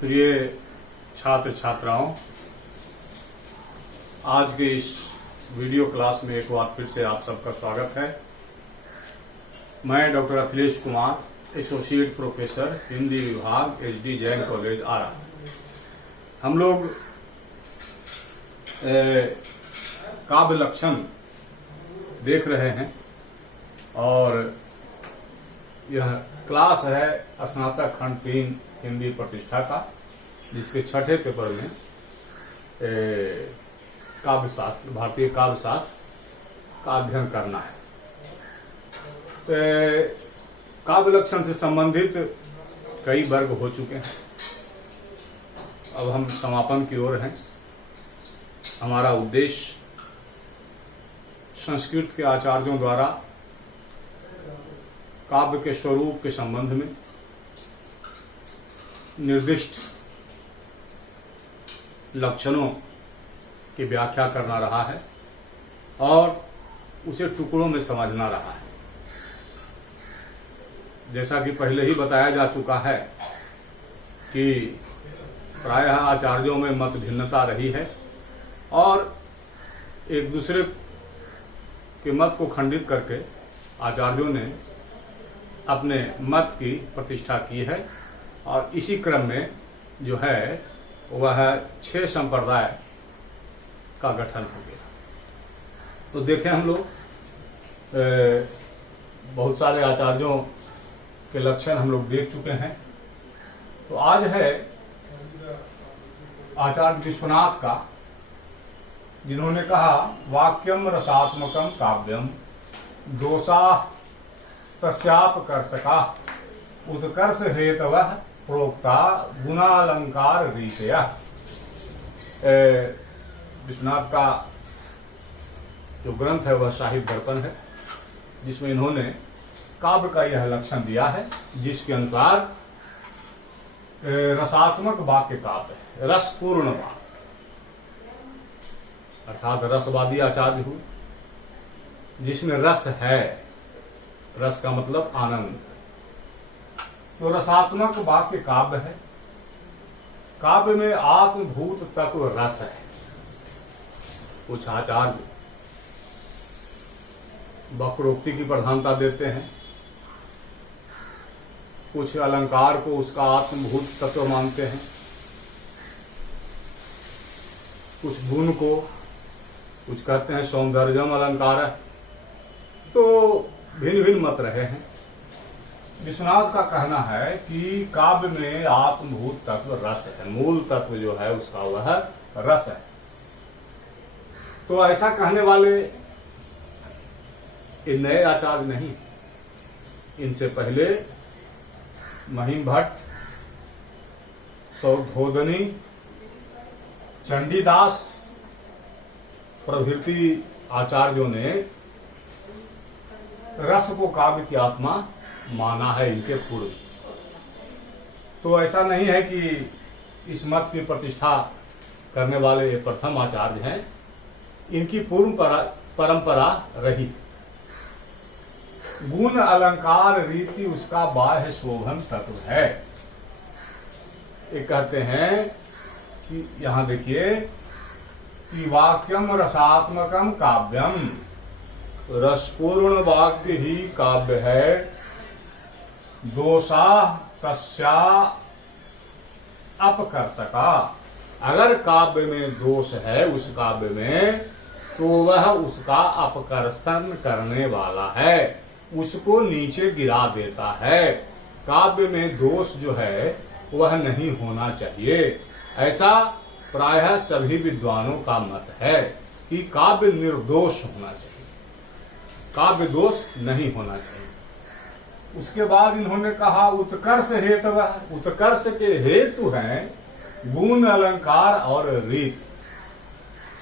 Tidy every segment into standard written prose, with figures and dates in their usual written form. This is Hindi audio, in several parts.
प्रिय छात्र छात्राओं, आज के इस वीडियो क्लास में एक बार फिर से आप सबका स्वागत है। मैं doctor Akhilesh Kumar, associate professor Hindi विभाग, एचडी जैन कॉलेज आरा। हम लोग काव्य लक्षण देख रहे हैं और यह क्लास है स्नातक खंड 3 हिंदी प्रतिष्ठा का, जिसके छठे पेपर में काव्यशास्त्र, भारतीय काव्यशास्त्र का अध्ययन करना है। काव्य लक्षण से संबंधित कई वर्ग हो चुके हैं। अब हम समापन की ओर हैं। हमारा उद्देश्य संस्कृत के आचार्यों द्वारा काव्य के स्वरूप के संबंध में निर्दिष्ट लक्षणों की व्याख्या करना रहा है और उसे टुकड़ों में समझना रहा है। जैसा कि पहले ही बताया जा चुका है कि प्रायः आचार्यों में मत भिन्नता रही है और एक दूसरे के मत को खंडित करके आचार्यों ने अपने मत की प्रतिष्ठा की है और इसी क्रम में जो है वह 6 संप्रदाय का गठन हो गया। तो देखें, हम लोग बहुत सारे आचार्यों के लक्षण हम लोग देख चुके हैं। तो आज है आचार्य विश्वनाथ का, जिन्होंने कहा वाक्यम रसात्मकम काव्यम दोषा तस्यापकर्षका उत्कर्ष हेतवः प्रोक्ता गुणालंकार रीतया। विश्वनाथ का जो ग्रंथ है वह साहित्य दर्पण है, जिसमें इन्होंने काव्य का यह लक्षण दिया है, जिसके अनुसार रसात्मक वाक्य काव्य है, रसपूर्ण वाक्य, अर्थात रसवादी आचार्य हुए, जिसमें रस है। रस का मतलब आनंद। तो रसात्मक वाक्य काव्य है। काव्य में आत्मभूत तत्व रस है। कुछ आचार्य वक्रोक्ति की प्रधानता देते हैं, कुछ अलंकार को उसका आत्मभूत तत्व मानते हैं, कुछ गुण को, कुछ कहते हैं सौंदर्यम अलंकार है। तो भिन्न भिन्न मत रहे हैं। विश्वनाथ का कहना है कि काव्य में आत्मभूत तत्व रस है, मूल तत्व जो है उसका वह रस है। तो ऐसा कहने वाले ये नए आचार्य नहीं, इनसे पहले महिम भट्ट, सौधोदनी, चंडीदास प्रभृति आचार्यों ने रस को काव्य की आत्मा माना है, इनके पूर्व। तो ऐसा नहीं है कि इस मत की प्रतिष्ठा करने वाले प्रथम आचार्य हैं, इनकी पूर्व परंपरा रही। गुण अलंकार रीति उसका बाह्य शोभन तत्व है। ये कहते हैं कि यहां देखिए कि वाक्यम रसात्मकम काव्यम, रसपूर्ण वाक्य ही काव्य है। दोषा तस्या अपकर्षका, अगर काव्य में दोष है उस काव्य में, तो वह उसका अपकर्षण करने वाला है, उसको नीचे गिरा देता है। काव्य में दोष जो है वह नहीं होना चाहिए। ऐसा प्रायः सभी विद्वानों का मत है कि काव्य निर्दोष होना चाहिए, काव्य दोष नहीं होना चाहिए। उसके बाद इन्होंने कहा उत्कर्ष हेतु, उत्कर्ष के हेतु हैं गुण अलंकार और रीत,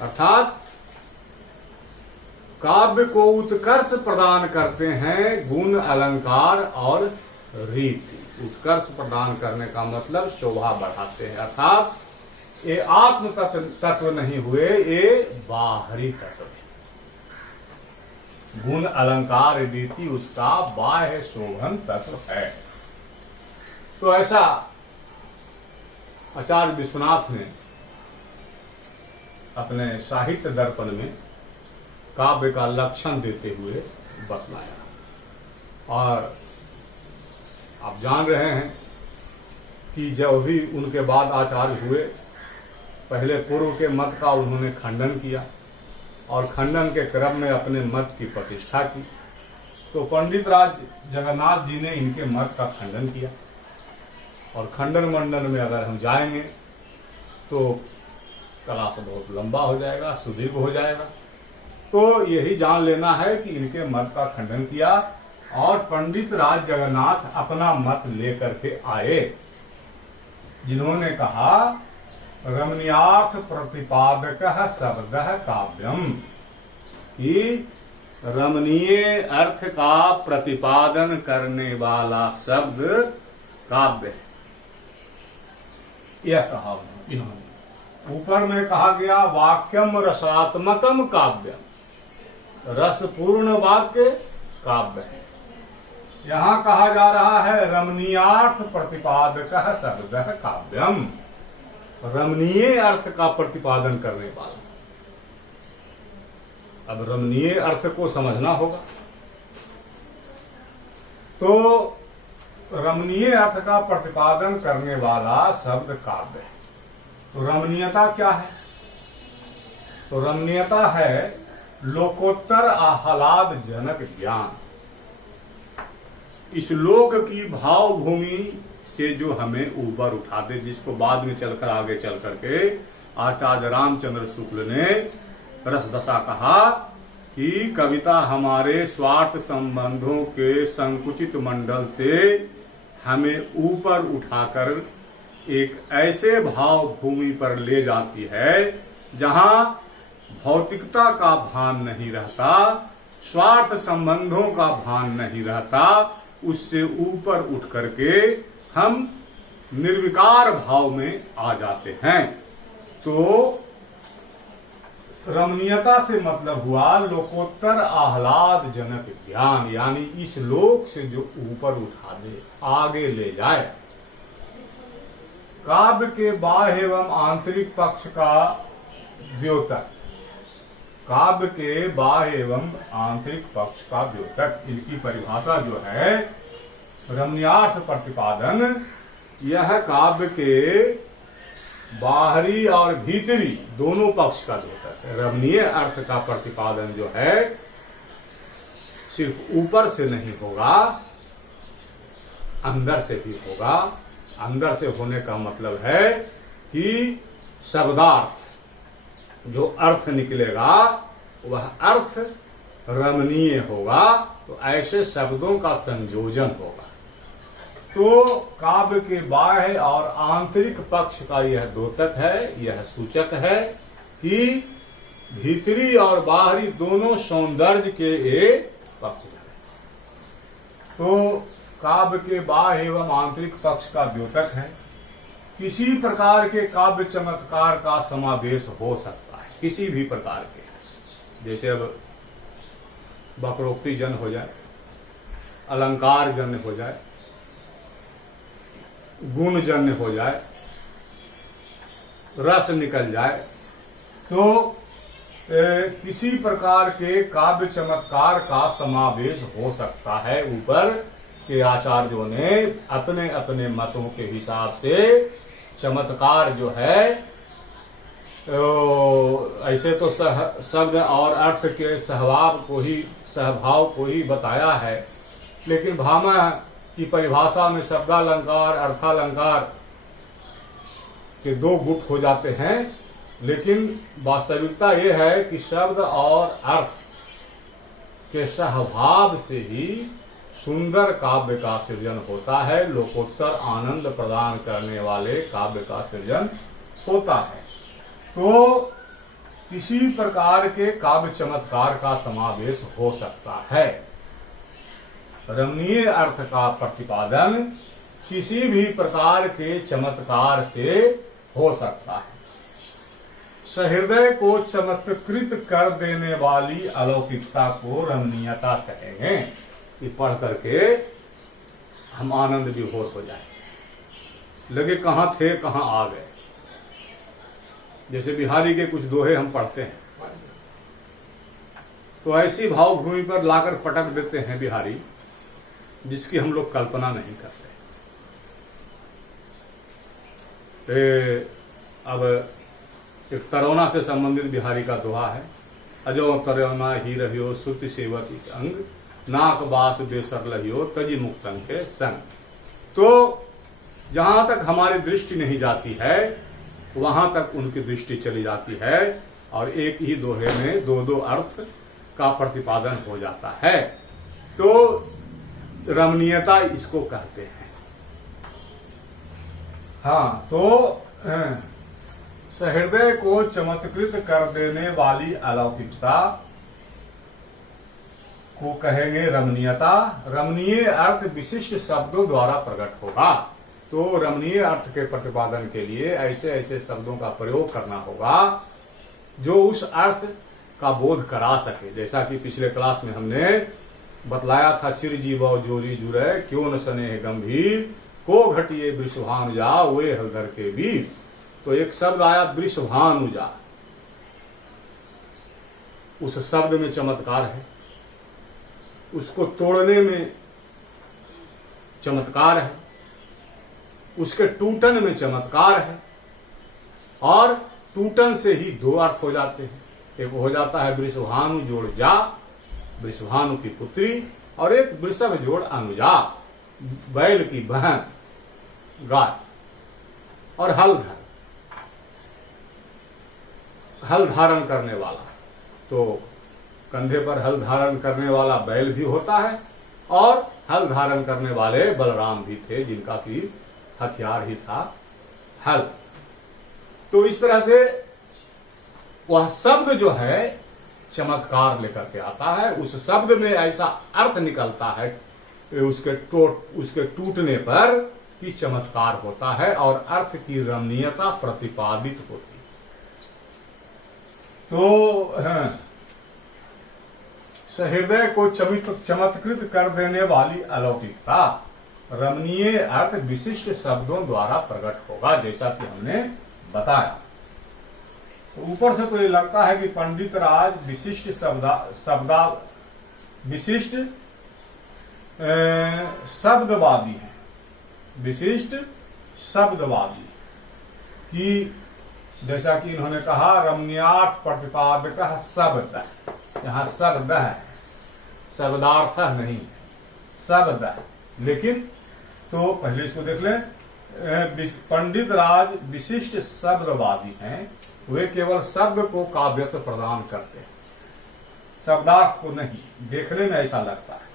अर्थात काव्य को उत्कर्ष प्रदान करते हैं गुण अलंकार और रीति। उत्कर्ष प्रदान करने का मतलब शोभा बढ़ाते हैं, अर्थात ये आत्म तत्व नहीं हुए, ये बाहरी तत्व है। गुण अलंकार रीति उसका बाह्य शोभन तत्व है। तो ऐसा आचार्य विश्वनाथ ने अपने साहित्य दर्पण में काव्य का लक्षण देते हुए बतलाया। और आप जान रहे हैं कि जब भी उनके बाद आचार्य हुए, पहले पूर्व के मत का उन्होंने खंडन किया और खंडन के क्रम में अपने मत की प्रतिष्ठा की। तो पंडित राज जगन्नाथ जी ने इनके मत का खंडन किया। और खंडन मंडन में अगर हम जाएंगे तो क्लास बहुत लंबा हो जाएगा, सुदीर्घ हो जाएगा। तो यही जान लेना है कि इनके मत का खंडन किया और पंडित राज जगन्नाथ अपना मत लेकर के आए, जिन्होंने कहा रमणीयार्थ प्रतिपादक शब्द काव्यम, कि रमणीय अर्थ का प्रतिपादन करने वाला शब्द काव्य है। यह कहा इन्होंने। ऊपर में कहा गया वाक्यम रसात्मकम काव्यम, रसपूर्ण वाक्य काव्य है। यहां कहा जा रहा है रमणीयार्थ प्रतिपादक शब्द काव्यम, रमणीय अर्थ का प्रतिपादन करने वाला। अब रमणीय अर्थ को समझना होगा। तो रमणीय अर्थ का प्रतिपादन करने वाला शब्द काव्य है। तो रमणीयता क्या है? तो रमणीयता है लोकोत्तर आह्लाद जनक ज्ञान। इस लोक की भाव भूमि से जो हमें ऊपर उठा दे, जिसको बाद में चलकर आगे चल करके आचार्य रामचंद्र शुक्ल ने रसदशा कहा कि कविता हमारे स्वार्थ संबंधों के संकुचित मंडल से हमें ऊपर उठाकर एक ऐसे भाव भूमि पर ले जाती है जहां भौतिकता का भान नहीं रहता, स्वार्थ संबंधों का भान नहीं रहता। उससे ऊपर उठ करके हम निर्विकार भाव में आ जाते हैं। तो रमणीयता से मतलब हुआ लोकोत्तर आह्लाद जनक ज्ञान, यानी इस लोक से जो ऊपर उठा दे, आगे ले जाए। काव्य के बाह्य एवं आंतरिक पक्ष का द्योतक, काव्य के बाह्य एवं आंतरिक पक्ष का द्योतक, इनकी परिभाषा जो है रमणीयार्थ प्रतिपादन, यह काव्य के बाहरी और भीतरी दोनों पक्ष का द्योतक है। रमणीय अर्थ का प्रतिपादन जो है सिर्फ ऊपर से नहीं होगा, अंदर से भी होगा। अंदर से होने का मतलब है कि शब्दार्थ जो अर्थ निकलेगा वह अर्थ रमणीय होगा। तो ऐसे शब्दों का संयोजन होगा। तो काव्य के बाह्य और आंतरिक पक्ष का यह द्योतक है, यह सूचक है कि भीतरी और बाहरी दोनों सौंदर्य के एक पक्ष है। तो काव्य के बाह्य एवं आंतरिक पक्ष का द्योतक है। किसी प्रकार के काव्य चमत्कार का समावेश हो सकता है, किसी भी प्रकार के। जैसे अब वक्रोक्ति जन्य हो जाए, अलंकार जन्य हो जाए, गुण जन्य हो जाए, रस निकल जाए, तो किसी प्रकार के काव्य चमत्कार का समावेश हो सकता है। ऊपर के आचार्यों ने अपने अपने मतों के हिसाब से चमत्कार जो है ऐसे तो शब्द और अर्थ के सहभाव को ही बताया है, लेकिन भामा की परिभाषा में शब्दालंकार अर्थालंकार के दो गुट हो जाते हैं। लेकिन वास्तविकता यह है कि शब्द और अर्थ के सहभाव से ही सुंदर काव्य का सृजन होता है, लोकोत्तर आनंद प्रदान करने वाले काव्य का सृजन होता है। तो किसी प्रकार के काव्य चमत्कार का समावेश हो सकता है। रमणीय अर्थ का प्रतिपादन किसी भी प्रकार के चमत्कार से हो सकता है। सहृदय को चमत्कृत कर देने वाली अलौकिकता को रमणीयता कहेंगे। कि पढ़ करके हम आनंद विभोर हो जाए। लगे कहाँ थे कहाँ आ गए। जैसे बिहारी के कुछ दोहे हम पढ़ते हैं, तो ऐसी भावभूमि पर लाकर पटक देते हैं बिहारी जिसकी हम लोग कल्पना नहीं करते। अब एक तरोना से संबंधित बिहारी का दोहा है, अजो तरोना ही रहियो श्रुति सेवती अंग, नाक बास बेसर लहियो तजी मुक्तन के संग। तो जहां तक हमारी दृष्टि नहीं जाती है वहां तक उनकी दृष्टि चली जाती है, और एक ही दोहे में दो दो अर्थ का प्रतिपादन हो जाता है। तो रमणीयता इसको कहते हैं। हाँ, तो सहृदय को चमत्कृत कर देने वाली अलौकिकता को कहेंगे रमणीयता। रमणीय अर्थ विशिष्ट शब्दों द्वारा प्रकट होगा। तो रमणीय अर्थ के प्रतिपादन के लिए ऐसे ऐसे शब्दों का प्रयोग करना होगा जो उस अर्थ का बोध करा सके। जैसा कि पिछले क्लास में हमने बतलाया था, चिरजीव जोरी जुरे क्यों न सने गंभीर, को घटिए वृषभानुजा वे हलधर के बीच। तो एक शब्द आया वृषभानुजा, उस शब्द में चमत्कार है, उसको तोड़ने में चमत्कार है, उसके टूटन में चमत्कार है, और टूटन से ही दो अर्थ हो जाते हैं। एक हो जाता है वृषभानु जोड़ जा, वृषभानु की पुत्री, और एक वृषभ जोड़ अनुजा, बैल की बहन गाय, और हलधर, हल धारण करने वाला। तो कंधे पर हल धारण करने वाला बैल भी होता है, और हल धारण करने वाले बलराम भी थे जिनका की हथियार ही था हल। तो इस तरह से वह शब्द जो है चमत्कार लेकर के आता है। उस शब्द में ऐसा अर्थ निकलता है उसके टूटने पर कि चमत्कार होता है और अर्थ की रमणीयता प्रतिपादित होती है। तो सहृदय को चमत्कृत कर देने वाली अलौकिकता रमणीय अर्थ विशिष्ट शब्दों द्वारा प्रकट होगा, जैसा कि हमने बताया। तो ऊपर से तो ये लगता है कि पंडित राज विशिष्ट विशिष्ट शब्दवादी है, विशिष्ट शब्दवादी कि जैसा कि इन्होंने कहा रमणीयार्थ प्रतिपादक शब्द, यहाँ शब्द है, शब्दार्थ नहीं है, शब्द है। लेकिन तो पहले इसको देख लें, पंडित राज विशिष्ट शब्दवादी हैं, वे केवल शब्द को काव्यत्व प्रदान करते हैं, शब्दार्थ को नहीं। देखने में ऐसा लगता है,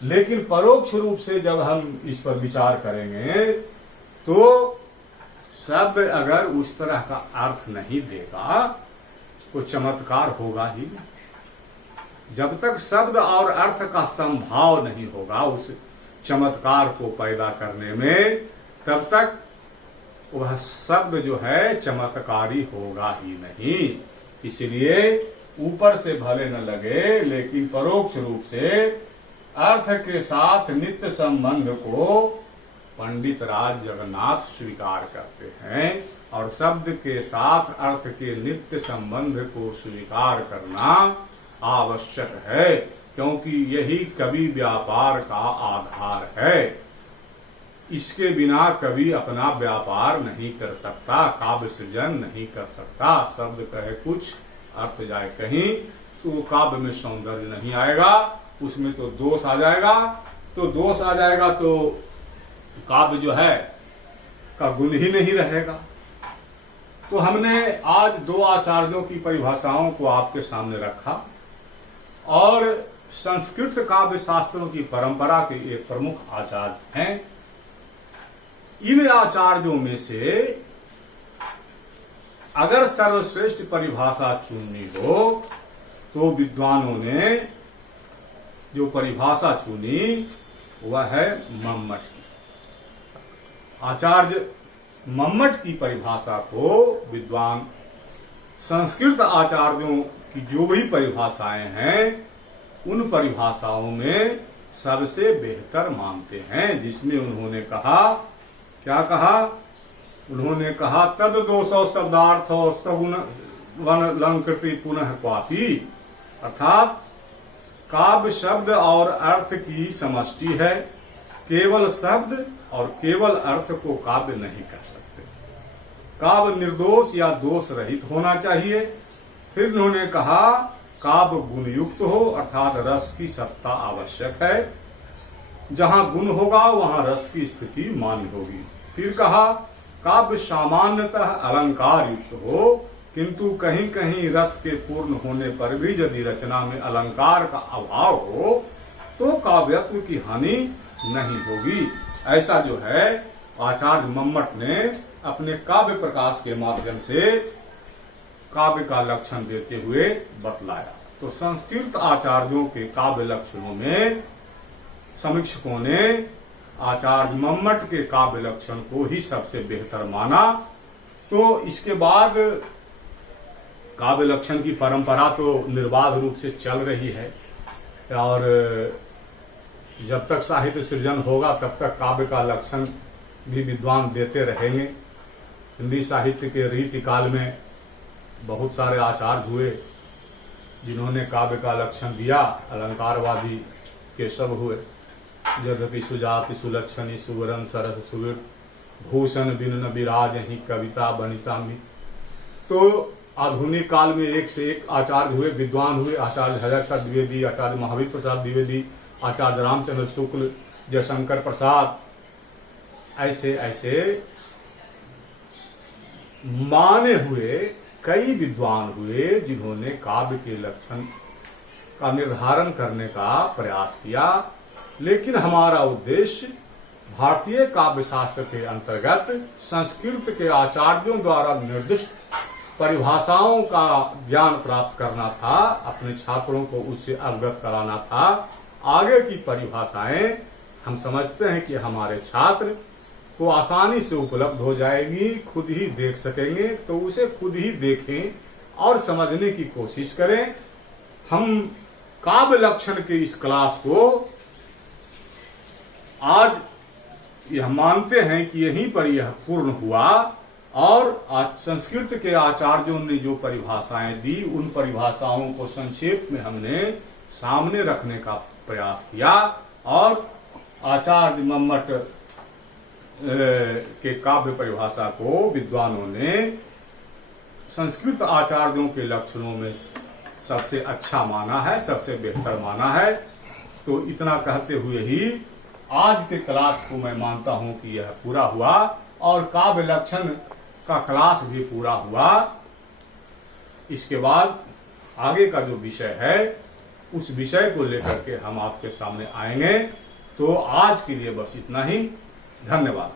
लेकिन परोक्ष रूप से जब हम इस पर विचार करेंगे तो शब्द अगर उस तरह का अर्थ नहीं देगा तो चमत्कार होगा ही नहीं। जब तक शब्द और अर्थ का संभाव नहीं होगा उस चमत्कार को पैदा करने में, तब तक वह शब्द जो है चमत्कारी होगा ही नहीं। इसलिए ऊपर से भले न लगे, लेकिन परोक्ष रूप से अर्थ के साथ नित्य संबंध को पंडित राज जगन्नाथ स्वीकार करते हैं, और शब्द के साथ अर्थ के नित्य संबंध को स्वीकार करना आवश्यक है, क्योंकि यही कवि व्यापार का आधार है। इसके बिना कवि अपना व्यापार नहीं कर सकता, काव्य सृजन नहीं कर सकता। शब्द कहे कुछ, अर्थ जाए कहीं, तो काव्य में सौंदर्य नहीं आएगा, उसमें तो दोष आ जाएगा। तो दोष आ जाएगा तो काव्य जो है का गुण ही नहीं रहेगा। तो हमने आज दो आचार्यों की परिभाषाओं को आपके सामने रखा, और संस्कृत काव्य शास्त्रों की परंपरा के एक प्रमुख आचार्य हैं। इन आचार्यों में से अगर सर्वश्रेष्ठ परिभाषा चुननी हो तो विद्वानों ने जो परिभाषा चुनी वह है मम्मट की। आचार्य मम्मट की परिभाषा को विद्वान संस्कृत आचार्यों की जो भी परिभाषाएं हैं उन परिभाषाओं में सबसे बेहतर मानते हैं, जिसमें उन्होंने कहा क्या कहा? उन्होंने कहा तद 200 शब्दार्थ सगुण वन लंकृति पुनः क्वापी, अर्थात काव्य शब्द और अर्थ की समष्टि है। केवल शब्द और केवल अर्थ को काव्य नहीं कह सकते। काव्य निर्दोष या दोष रहित होना चाहिए। फिर उन्होंने कहा काव्य गुण युक्त हो, अर्थात रस की सत्ता आवश्यक है। जहां गुण होगा वहां रस की स्थिति मान्य होगी। फिर कहा काव्य सामान्यतः अलंकार युक्त हो, किंतु कहीं कहीं रस के पूर्ण होने पर भी यदि रचना में अलंकार का अभाव हो तो काव्यत्व की हानि नहीं होगी। ऐसा जो है आचार्य मम्मट ने अपने काव्य प्रकाश के माध्यम से काव्य का लक्षण देते हुए बतलाया। तो संस्कृत आचार्यों के काव्य लक्षणों में समीक्षकों ने आचार्य मम्मट के काव्य लक्षण को ही सबसे बेहतर माना। तो इसके बाद काव्य लक्षण की परंपरा तो निर्बाध रूप से चल रही है और जब तक साहित्य सृजन होगा तब तक काव्य का लक्षण भी विद्वान देते रहेंगे। हिंदी साहित्य के रीति काल में बहुत सारे आचार्य हुए जिन्होंने काव्य का लक्षण दिया। अलंकारवादी केशव हुए, यद्यपि सुजाति सुलक्षणी सुवरन सरस सुवीर भूषण बिन विराज ही कविता बनिता में। तो आधुनिक काल में एक से एक आचार्य हुए, विद्वान हुए। आचार्य हजारशा द्विवेदी, आचार्य महावीर प्रसाद द्विवेदी, आचार्य रामचंद्र शुक्ल, जयशंकर प्रसाद, ऐसे ऐसे माने हुए कई विद्वान हुए जिन्होंने काव्य के लक्षण का निर्धारण करने का प्रयास किया। लेकिन हमारा उद्देश्य भारतीय काव्य शास्त्र के अंतर्गत संस्कृत के आचार्यों द्वारा निर्दिष्ट परिभाषाओं का ज्ञान प्राप्त करना था, अपने छात्रों को उससे अवगत कराना था। आगे की परिभाषाएं हम समझते हैं कि हमारे छात्र को आसानी से उपलब्ध हो जाएगी, खुद ही देख सकेंगे। तो उसे खुद ही देखें और समझने की कोशिश करें। हम काव्य लक्षण के इस क्लास को आज यह मानते हैं कि यहीं पर यह पूर्ण हुआ और आज संस्कृत के आचार्यों ने जो परिभाषाएं दी उन परिभाषाओं को संक्षेप में हमने सामने रखने का प्रयास किया और आचार्य मम्मट के काव्य परिभाषा को विद्वानों ने संस्कृत आचार्यों के लक्षणों में सबसे अच्छा माना है, सबसे बेहतर माना है। तो इतना कहते हुए ही आज के क्लास को मैं मानता हूं कि यह पूरा हुआ और काव्य लक्षण का क्लास भी पूरा हुआ। इसके बाद आगे का जो विषय है उस विषय को लेकर के हम आपके सामने आएंगे। तो आज के लिए बस इतना ही। धन्यवाद।